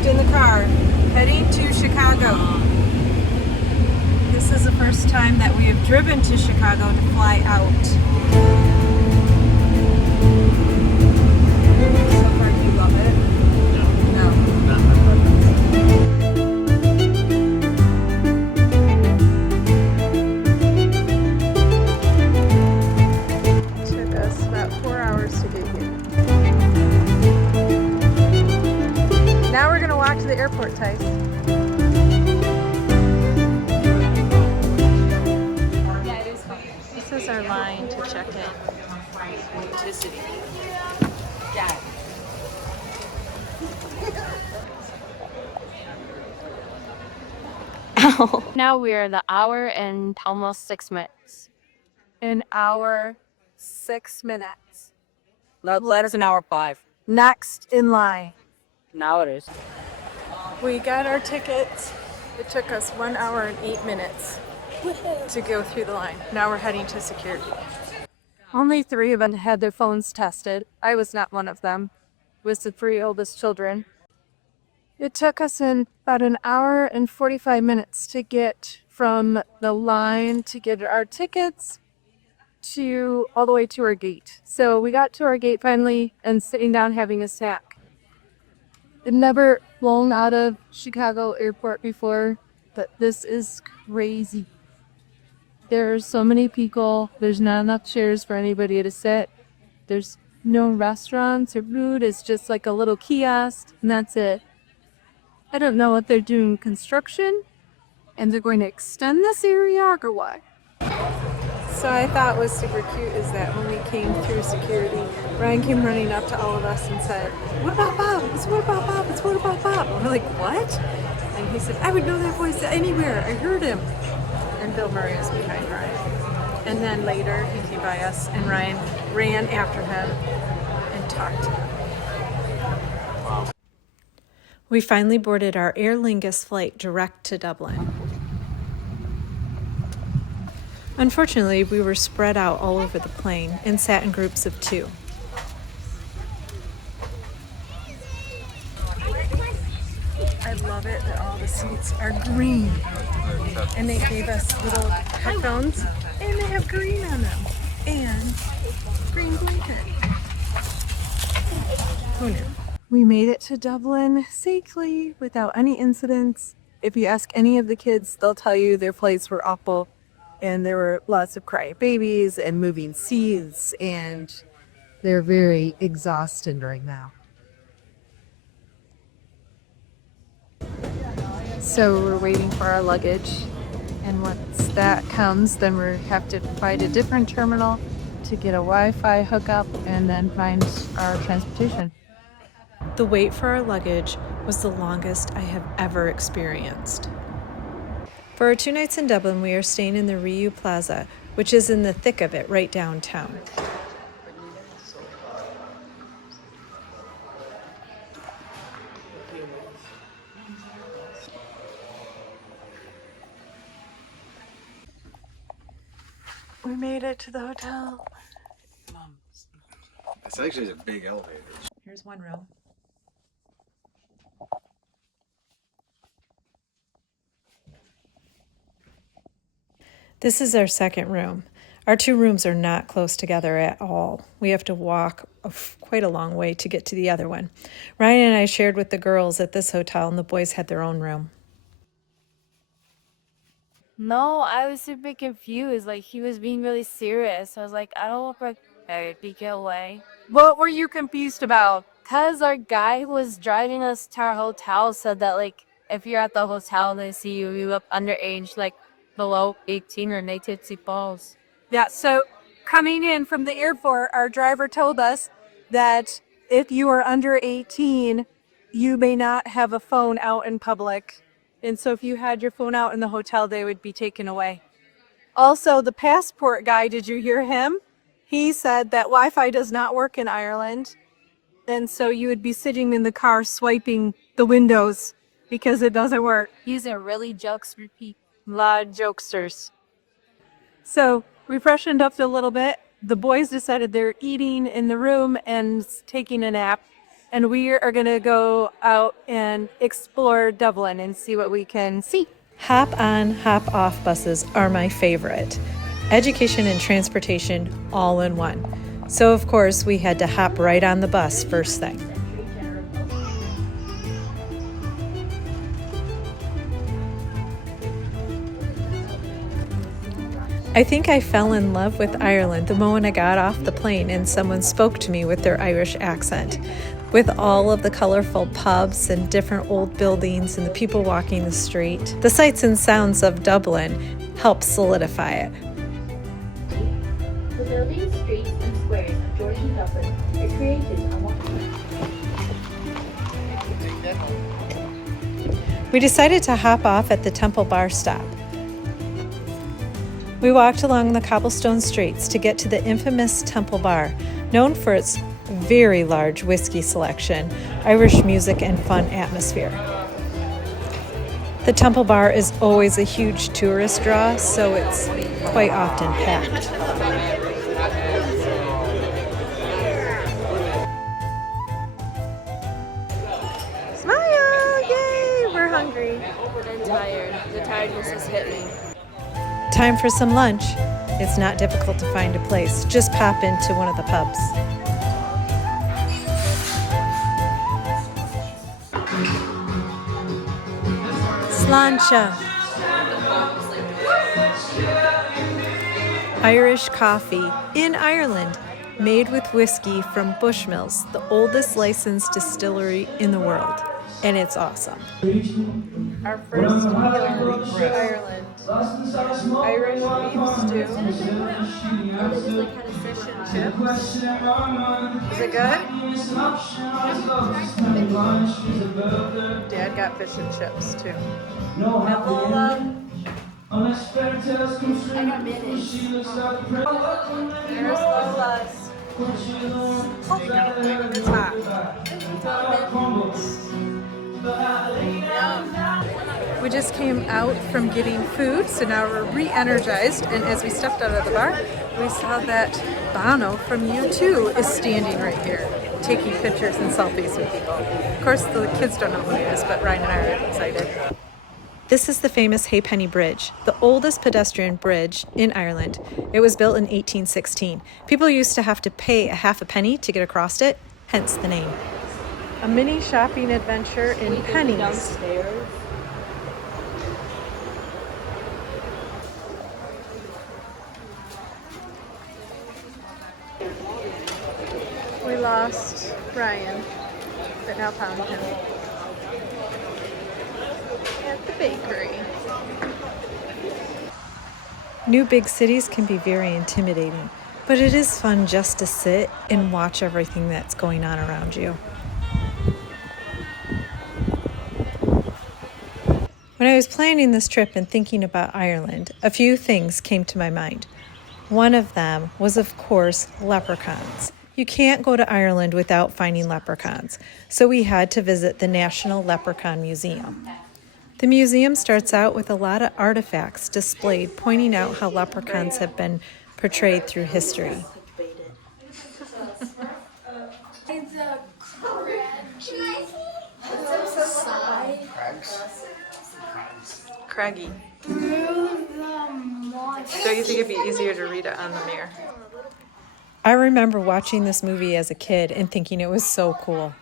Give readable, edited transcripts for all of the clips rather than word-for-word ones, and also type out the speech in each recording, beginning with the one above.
packed in the car, heading to Chicago. This is the first time that we have driven to Chicago to fly out. So far, do you love it? No. Took us about 4 hours to get here. Now we're gonna walk to the airport, Tice. This is our line to check in. Now we are the hour and almost 6 minutes. An hour, 6 minutes. That is an hour 5. Next in line. Now it is. We got our tickets. It took us 1 hour and 8 minutes to go through the line. Now we're heading to security. Only 3 of them had their phones tested. I was not one of them. It was the 3 oldest children. It took us in about an hour and 45 minutes to get from the line to get our tickets to all the way to our gate. So we got to our gate finally and sitting down having a snack. I've never flown out of Chicago airport before, but this is crazy. There are so many people. There's not enough chairs for anybody to sit. There's no restaurants or food. It's just like a little kiosk, and that's it. I don't know what they're doing construction, and they're going to extend this area or what. So I thought was super cute is that when we came through security, Ryan came running up to all of us and said, "What about Bob? It's what about Bob? It's what about Bob?" And we're like, "What?" And he said, "I would know that voice anywhere. I heard him." And Bill Murray was behind Ryan. And then later he came by us and Ryan ran after him and talked to him. We finally boarded our Aer Lingus flight direct to Dublin. Unfortunately, we were spread out all over the plane and sat in groups of 2. I love it that all the seats are green. And they gave us little headphones, and they have green on them. And green blanket. Who knew? We made it to Dublin safely without any incidents. If you ask any of the kids, they'll tell you their flights were awful. And there were lots of crying babies and moving seats, and they're very exhausted right now. So we're waiting for our luggage, and once that comes, then we have to find a different terminal to get a Wi-Fi hookup and then find our transportation. The wait for our luggage was the longest I have ever experienced. For our 2 nights in Dublin, we are staying in the Riu Plaza, which is in the thick of it, right downtown. We made it to the hotel. It's actually a big elevator. Here's one room. This is our second room. Our 2 rooms are not close together at all. We have to walk quite a long way to get to the other one. Ryan and I shared with the girls at this hotel, and the boys had their own room. No, I was super confused. Like, he was being really serious. I was like, I don't look like I get away. What were you confused about? Because our guy who was driving us to our hotel said that, like, if you're at the hotel and they see you, you look underage, like, below 18 or native balls. Yeah, so coming in from the airport, our driver told us that if you are under 18, you may not have a phone out in public. And so if you had your phone out in the hotel, they would be taken away. Also, the passport guy, did you hear him? He said that Wi-Fi does not work in Ireland. And so you would be sitting in the car swiping the windows because it doesn't work. He's a really jokester people. A lot of jokesters. So we freshened up a little bit. The boys decided they're eating in the room and taking a nap. and we are going to go out and explore Dublin and see what we can see. Hop on, hop off buses are my favorite. Education and transportation all in one. So of course we had to hop right on the bus first thing. I think I fell in love with Ireland the moment I got off the plane and someone spoke to me with their Irish accent. With all of the colorful pubs and different old buildings and the people walking the street, the sights and sounds of Dublin help solidify it. The buildings, streets, and squares of Georgian Dublin are created on one. We decided to hop off at the Temple Bar stop. We walked along the cobblestone streets to get to the infamous Temple Bar, known for its very large whiskey selection, Irish music, and fun atmosphere. The Temple Bar is always a huge tourist draw, so it's quite often packed. Smile! Yay! We're hungry. I'm tired. The tiredness has hit me. Time for some lunch. It's not difficult to find a place. Just pop into one of the pubs. Sláinte. Irish coffee in Ireland, made with whiskey from Bushmills, the oldest licensed distillery in the world. And it's awesome. Our first meal in Ireland. Irish beef stew. Fish and chips. Is it good? Dad got fish and chips too. And Lola. I got minutes. There's Lola's. It's hot. We just came out from getting food, so now we're re-energized, and as we stepped out of the bar, we saw that Bono from U2 is standing right here, taking pictures and selfies with people. Of course, the kids don't know who he is, but Ryan and I are excited. This is the famous Halfpenny Bridge, the oldest pedestrian bridge in Ireland. It was built in 1816. People used to have to pay a half a penny to get across it, hence the name. A mini shopping adventure in pennies. Downstairs. We lost Ryan, but now found him at the bakery. New big cities can be very intimidating, but it is fun just to sit and watch everything that's going on around you. When I was planning this trip and thinking about Ireland, a few things came to my mind. One of them was, of course, leprechauns. You can't go to Ireland without finding leprechauns, so we had to visit the National Leprechaun Museum. The museum starts out with a lot of artifacts displayed, pointing out how leprechauns have been portrayed through history. Craggy. Don't you think it'd be easier to read it on the mirror? I remember watching this movie as a kid and thinking it was so cool.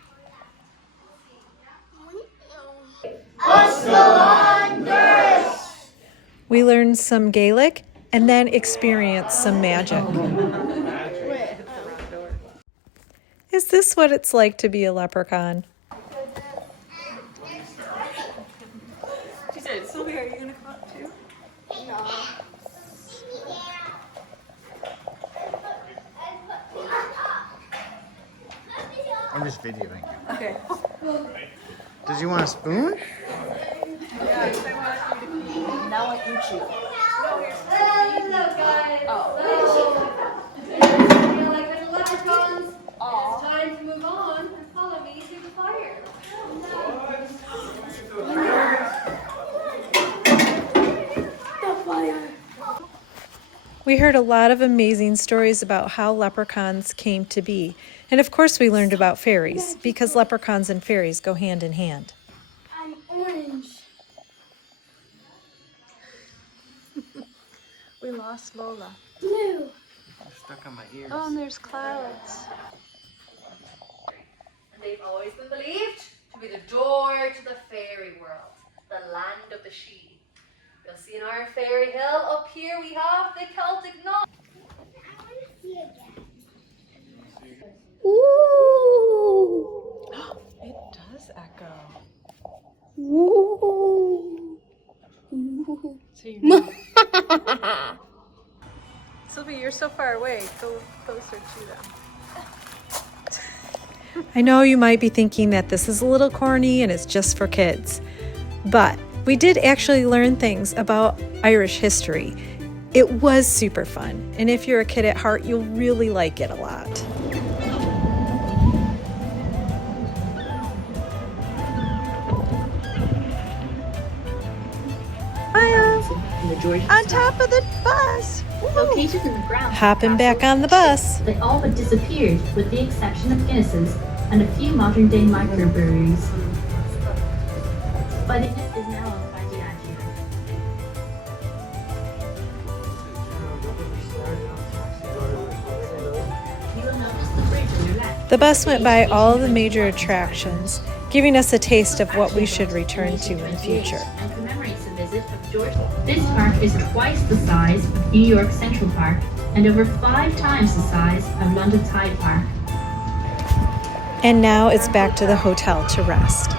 We learned some Gaelic and then experienced some magic. Is this what it's like to be a leprechaun? She said, Sylvia, are you going to come up too? I'm just videoing you. Okay. Did you want a spoon? Yes, I want you to eat. Now I eat you. Hello, guys. You like little leprechauns? It's time to move on and follow me through the fire. We heard a lot of amazing stories about how leprechauns came to be. And of course we learned about fairies, because leprechauns and fairies go hand in hand. I'm orange. We lost Lola. Blue. Stuck on my ears. Oh, and there's clouds. And they've always been believed to be the door to the fairy world, the land of the She. You'll see in our fairy hill up here we have the Celtic knot. Ooh. It does echo. Ooh. So you're Sylvie, you're so far away. Go closer to them. I know you might be thinking that this is a little corny and it's just for kids, but we did actually learn things about Irish history. It was super fun, and if you're a kid at heart, you'll really like it a lot. On top of the bus. Located in the ground. Hopping back on the bus. They all but disappeared, with the exception of Guinness's and a few modern-day microbreweries. But it is now owned by Diageo. You will notice the bridge on your left. The bus went by all of the major attractions, giving us a taste of what we should return to in the future. And commemorates the visit of George. This park is twice the size of New York Central Park and over 5 times the size of London's Hyde Park. And now it's back to the hotel to rest.